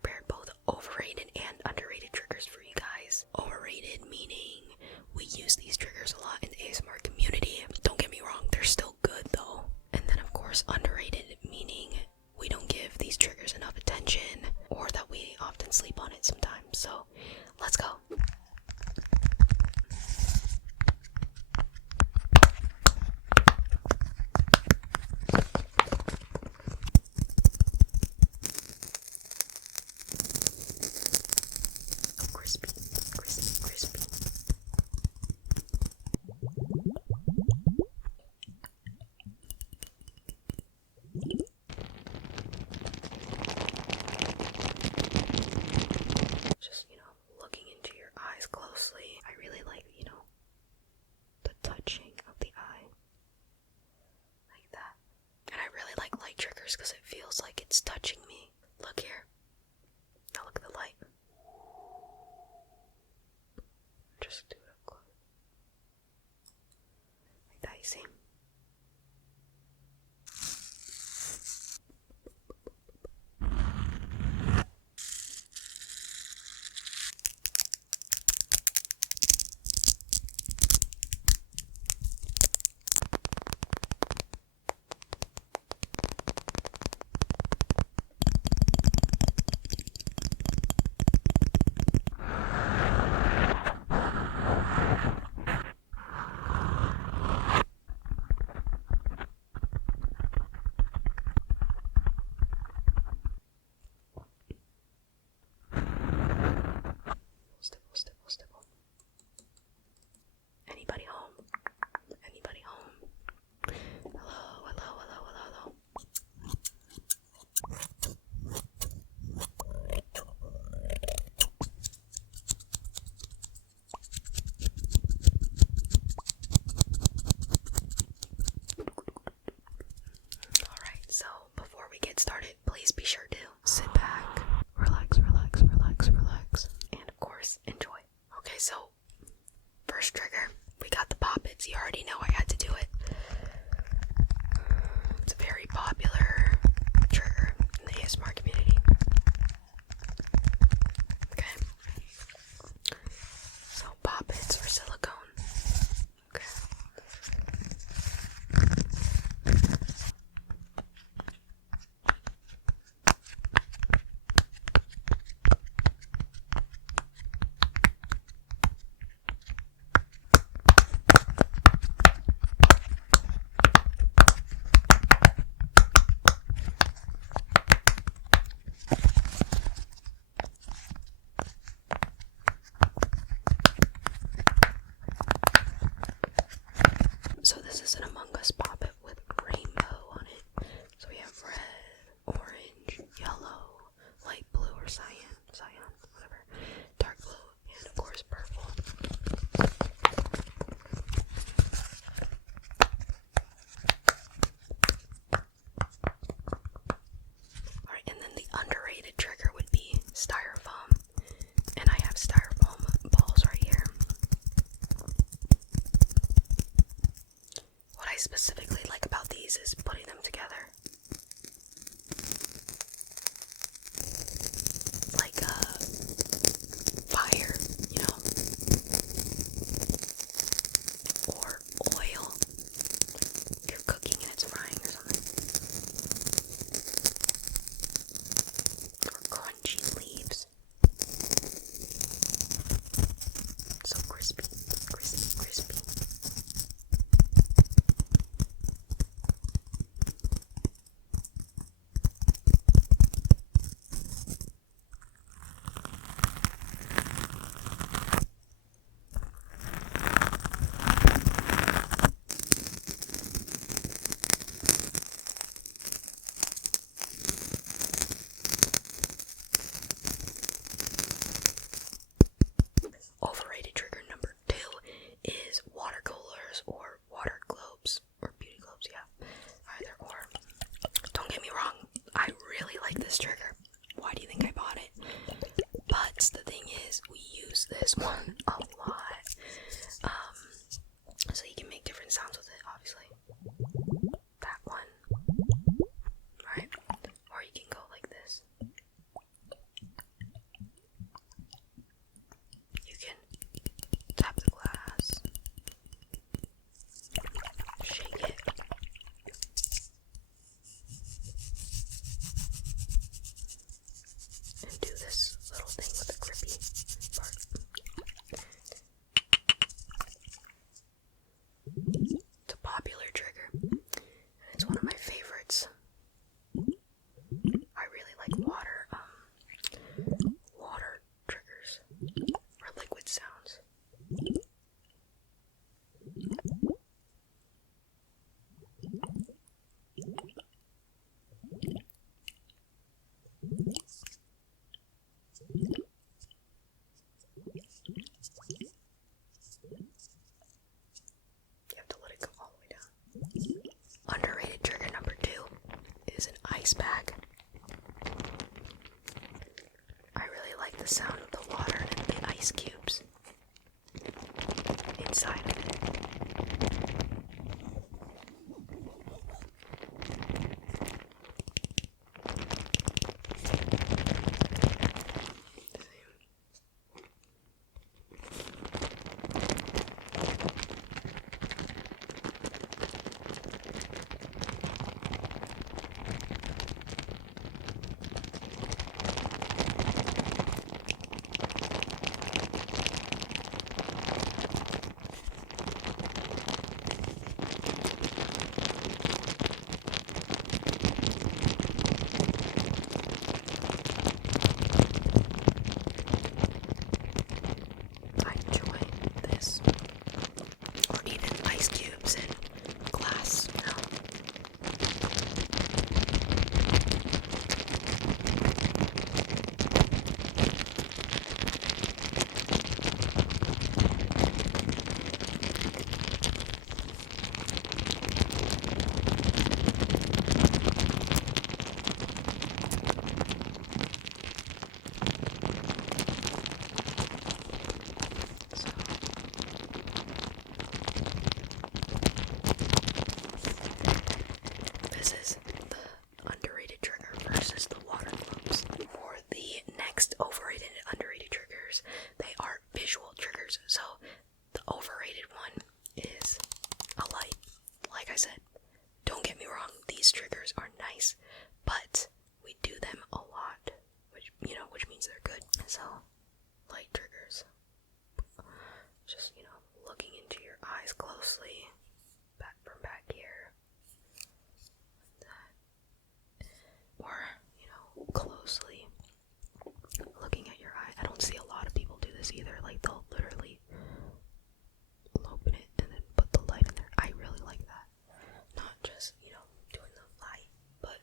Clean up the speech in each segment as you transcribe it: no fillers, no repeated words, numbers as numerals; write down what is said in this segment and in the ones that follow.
prepared both overrated and underrated triggers for you guys. Overrated meaning we use these triggers a lot in the ASMR community. Don't get me wrong, they're still good though. And then of course underrated meaning we don't give these triggers enough attention, or that we often sleep on it sometimes. So let's go. Crispy, crispy, crispy. Just, looking into your eyes closely. I really like, the touching of the eye. Like that. And I really like light triggers because it feels like it's touching me. Look here. Now look at the light. Just do it up close. Like that, you see? Stipple, stipple. Anybody home? Anybody home? Hello, hello, hello, hello, hello. Alright, so before we get started, please be sure to sit back, relax, relax, relax, relax, and of course, enjoy. Okay, so first trigger, we got the poppets. You already know I had to do it. It's a very popular trigger in the ASMR community. Okay. So poppets or silicone. Okay. So this is an Among Us poppet with rainbow on it. So we have red, orange, yellow, light blue or cyan, whatever, dark blue, and of course purple. Alright, and then the underrated trigger would be styrofoam. And I have styrofoam balls right here. What I specifically like about these is putting them together. Like fire, or oil. You're cooking and it's frying or something. Or crunchy leaves. So crispy, crispy, crispy. Overrated trigger number 2 is watercolors or water globes or beauty globes, yeah, either or. Don't get me wrong, I really like this trigger. Why do you think I bought it? But the thing is, we use this one a lot. So you can make different sounds with it, obviously. That one, right? Or you can go like this. like the sound of the water and the ice cubes inside of it. Overrated and underrated triggers. They are visual triggers. So the overrated one is a light. Like I said, don't get me wrong, these triggers are nice, but we do them a lot, which means they're good. So light triggers, just looking into your eyes closely, from back here, or closely looking at your eye. I don't see a lot of people do this either. Like they'll literally open it and then put the light in there. I really like that. Not just doing the light, but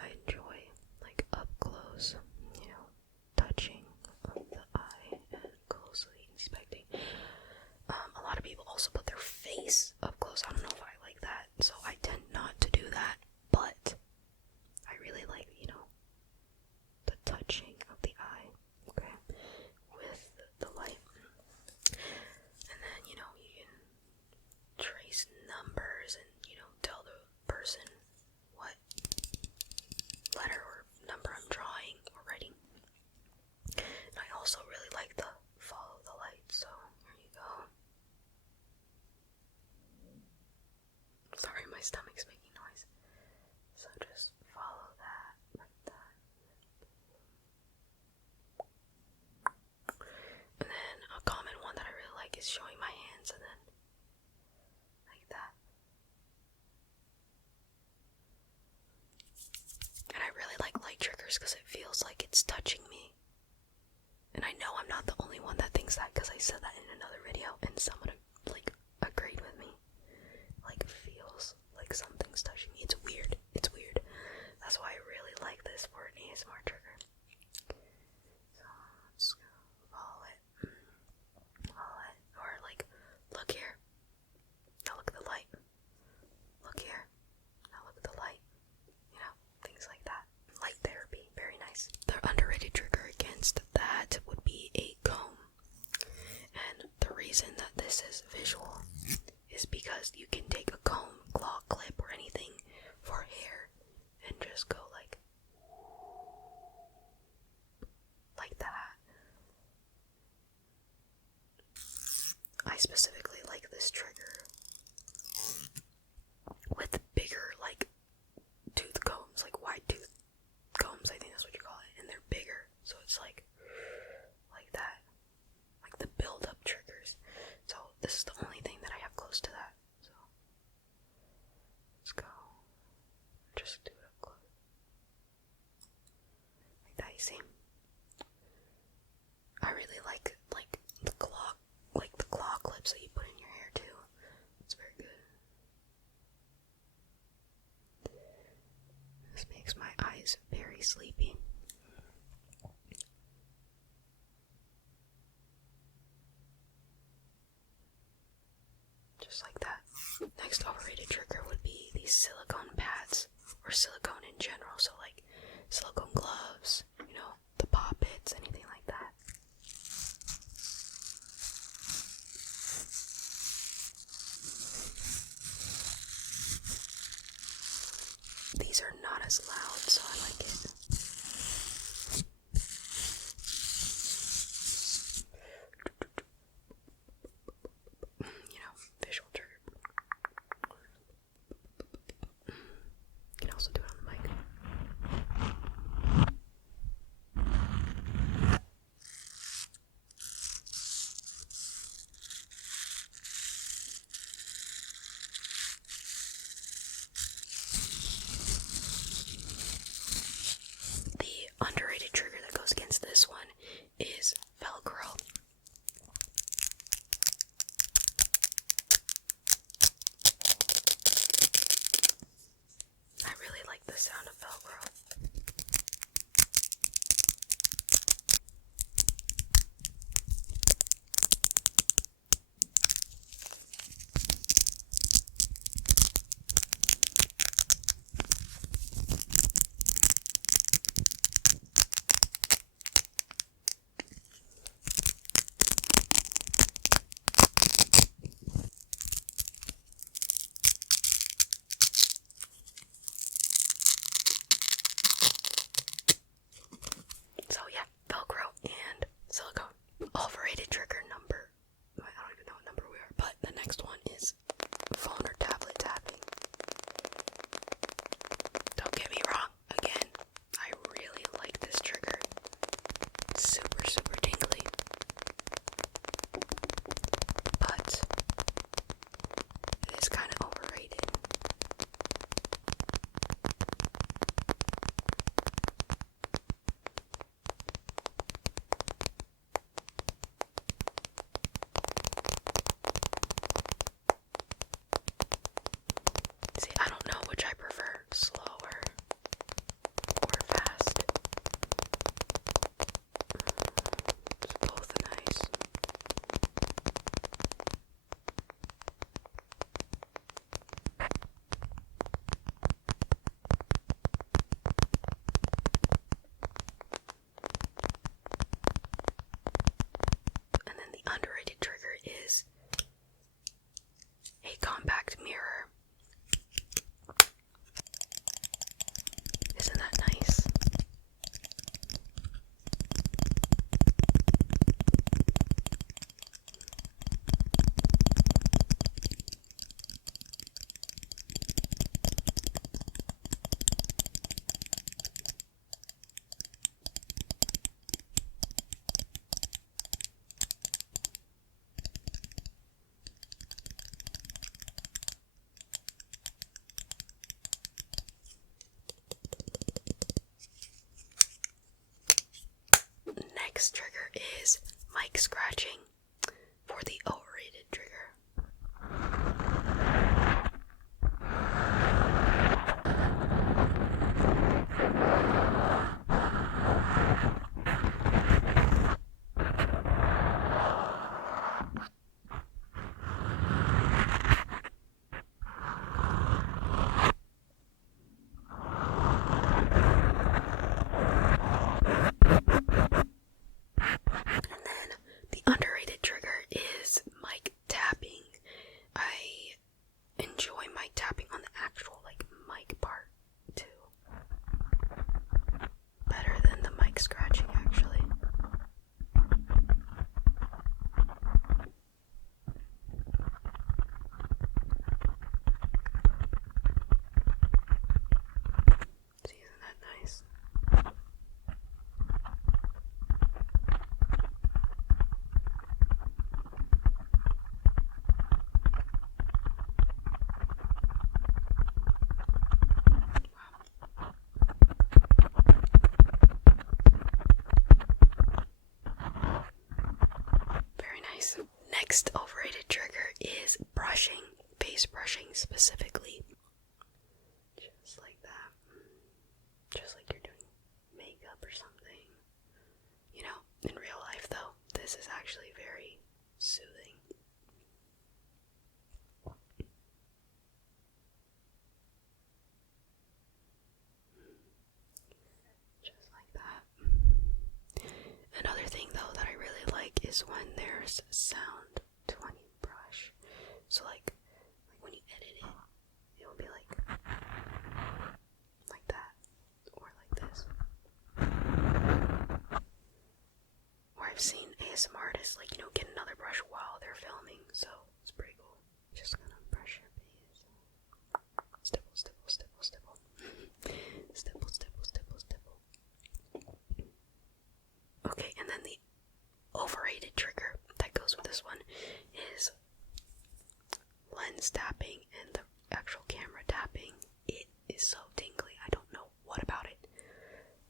I enjoy like up close, touching of the eye and closely inspecting. A lot of people also put their face up close. I don't know if I like that, so I tend not to do that, but I really like the touching of the eye, okay, with the light. And then, you can trace numbers and, tell the person what letter or number I'm drawing or writing. And I also really like the follow the light, so here you go. Sorry, my stomach's making noise. So just follow that, like that. And then a common one that I really like is showing my hands and then like that. And I really like light triggers because it feels like it's touching me. And I know I'm not the only one that thinks that, because I said that in another video and someone agreed with me. Like feels like something's touching me. It's weird. It's weird. That's why I really like this for an ASMR trigger. So let's go follow it. Or like, look here. Now look at the light. Look here. Now look at the light. Things like that. Light therapy, very nice. The underrated trigger against that would be a comb. And the reason that this is visual is because you can take a comb, claw clip, or anything for hair and just go like that. I specifically like this trigger with bigger tooth combs, like wide tooth combs, I think that's what you call it, and they're bigger, so it's like that, like the build-up triggers. So this is the only thing that I have close to that. So let's go, just do it up close, like that. You see, I really like the claw clips that you put in your hair too. It's very good. This makes my eyes very sleepy. Just like that. Next overrated trigger would be these silicone pads, or silicone in general. So like silicone gloves, the poppets, anything super, super tingly. But it is kind of overrated. See, I don't know which I prefer, slower or fast. It's both nice. And then the underrated trigger is a compact mirror. Isn't that nice? Next trigger is mic scratching for the overrated trigger. And then the underrated trigger is mic tapping. I enjoy mic tapping on the actual mic part too. Better than the mic scratching actually. See, isn't that nice? Very nice. Next overrated trigger is brushing, face brushing specifically. Just like that. Just like you're doing makeup or something. You know, in real life though, this is actually very soothing. Just like that. Another thing though that I really like is when there's sound to when you brush. So like when you edit it, it will be like that, or like this. Or I've seen ASMRtists get another brush while they're filming, so it's pretty cool. Just gonna brush your face. Stipple, stipple, stipple, stipple. Stipple, stipple, stipple, stipple. Okay, and then the overrated trigger that goes with this one is lens tapping and the actual camera tapping. It is so tingly. I don't know what about it.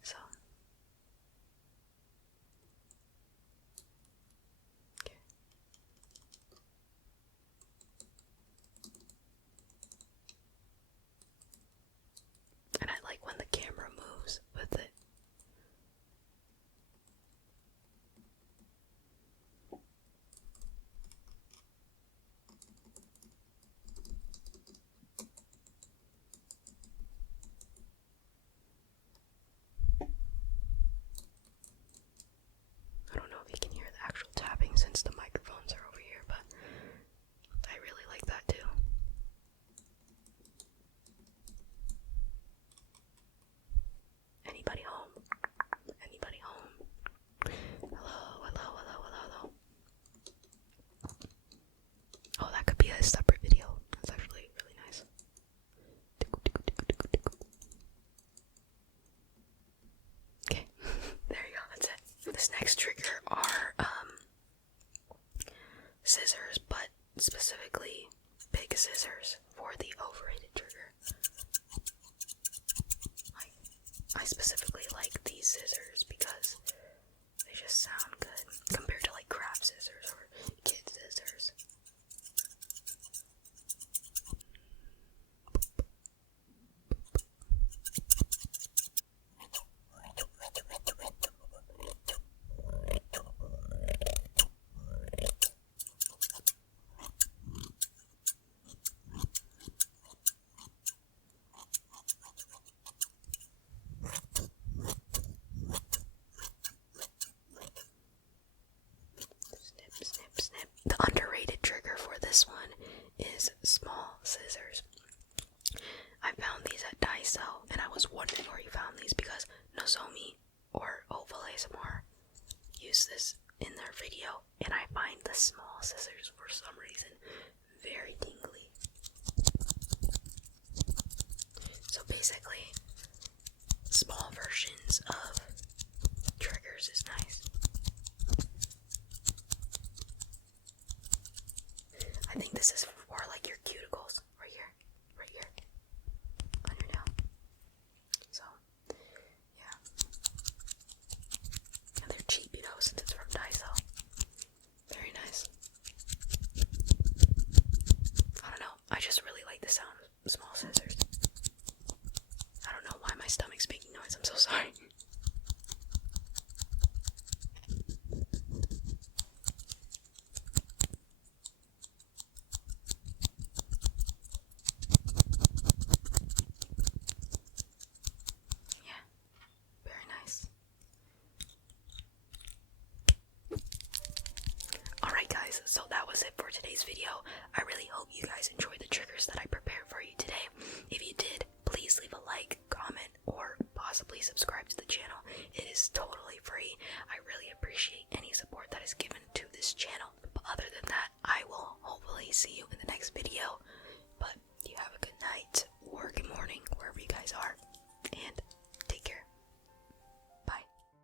So okay. And I like when the camera moves with it. This next trigger are scissors, but specifically big scissors for the overrated trigger. I specifically like these scissors because they just sound good compared to like craft scissors or kid scissors. Snip, snip. The underrated trigger for this one is small scissors. I found these at Daiso, and I was wondering where you found these because Nozomi or Oval ASMR use this in their video, and I find the small scissors for some reason very tingly. So basically, small versions of triggers is nice. I think this is for like your cuticles, right here, on your nail. So, yeah. And they're cheap, you know, since it's from Daiso. Very nice. I don't know, I just really like the sound of small scissors. I don't know why my stomach's making noise, I'm so sorry. Very nice. Alright guys, so that was it for today's video. I really hope you guys enjoyed the triggers that I prepared for you today. If you did, please leave a like, comment, or possibly subscribe to the channel. It is totally